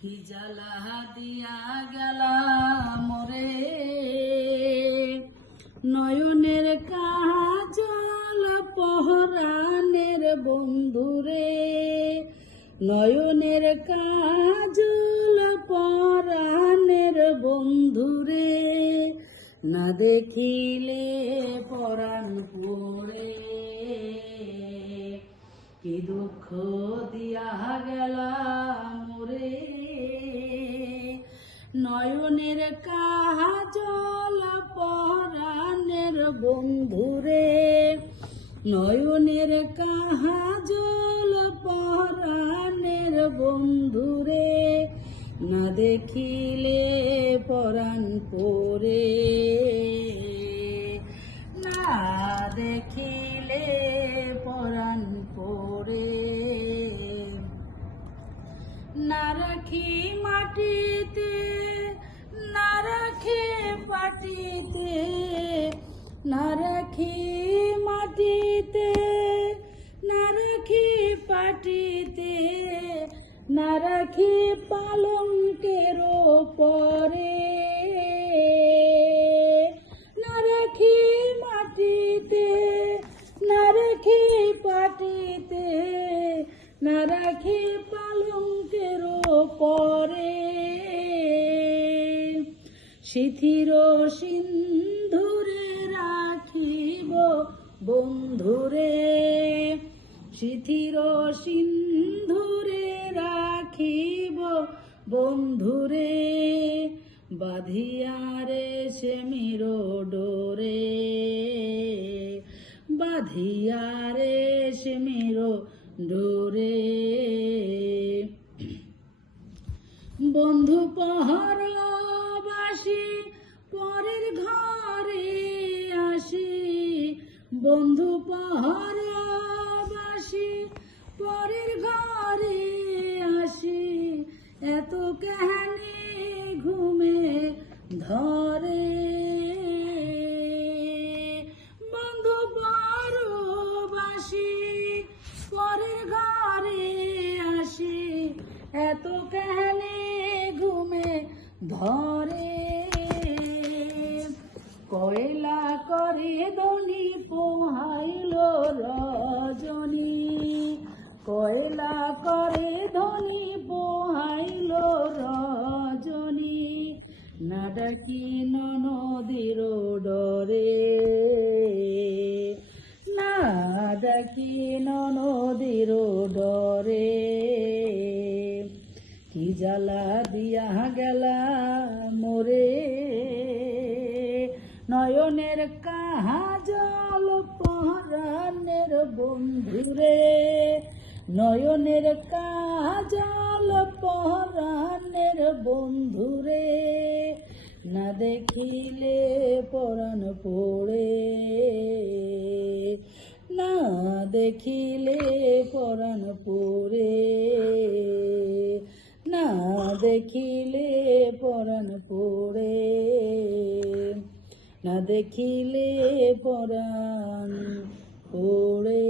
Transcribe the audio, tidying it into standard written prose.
কি জ্বালা দিয়া গেলা মোরে নয়নের কাজল পহরানের বন্ধুরে নয়নের কাজল পরাণের বন্ধুরে না দেখিলে পরাণ পড়ে কি দুঃখ দিয়া গেলা মোরে নয়নের কাজল পরাণের বন্ধুরে নয়নের কাজল পরাণের বন্ধুরে না দেখিলে পরাণ পড়ে না দেখিলে পরাণ পড়ে না রাখি মাটিতে না রাখি পাটিতে না রাখি মাটিতে না রাখি পাটিতে না রাখি পালঙ্কের পরে না রাখি মাটিতে না রাখি পাটিতে না রাখি পালঙ্কের পরে শিথির সিন্ধুরে রাখিব বন্ধুরে শিথির সিন্ধুরে রাখিব বন্ধুরে বাঁধিয়ারে সেমির ডোরে বাঁধিয়ারে সেমির ডোরে বন্ধু পহরবাসী পরের ঘরে আসি বন্ধু পহরবাসী পরের ঘরে আসি এত কাহানি ঘুমে ধরে বন্ধু পরবাসী পরের ঘরে আসি এত কাহানি ঘুমে ধরে কয়লা করে দনি পোহাইল রজনী কয়লা করে ধনি পোহাইল রজনী না ডাকি ননদীর ডরে না ডাকি ননদীর ডরে কি জ্বালা দিয়া গেলা মোরে নয়নের কাজল পরাণের বন্ধুরে নয়নের কাজল পরাণের বন্ধুরে না দেখিলে পরাণ পড়ে না দেখিলে পরাণ পড়ে না দেখিলে পরাণ পড়ে না দেখিলে পরাণ পড়ে।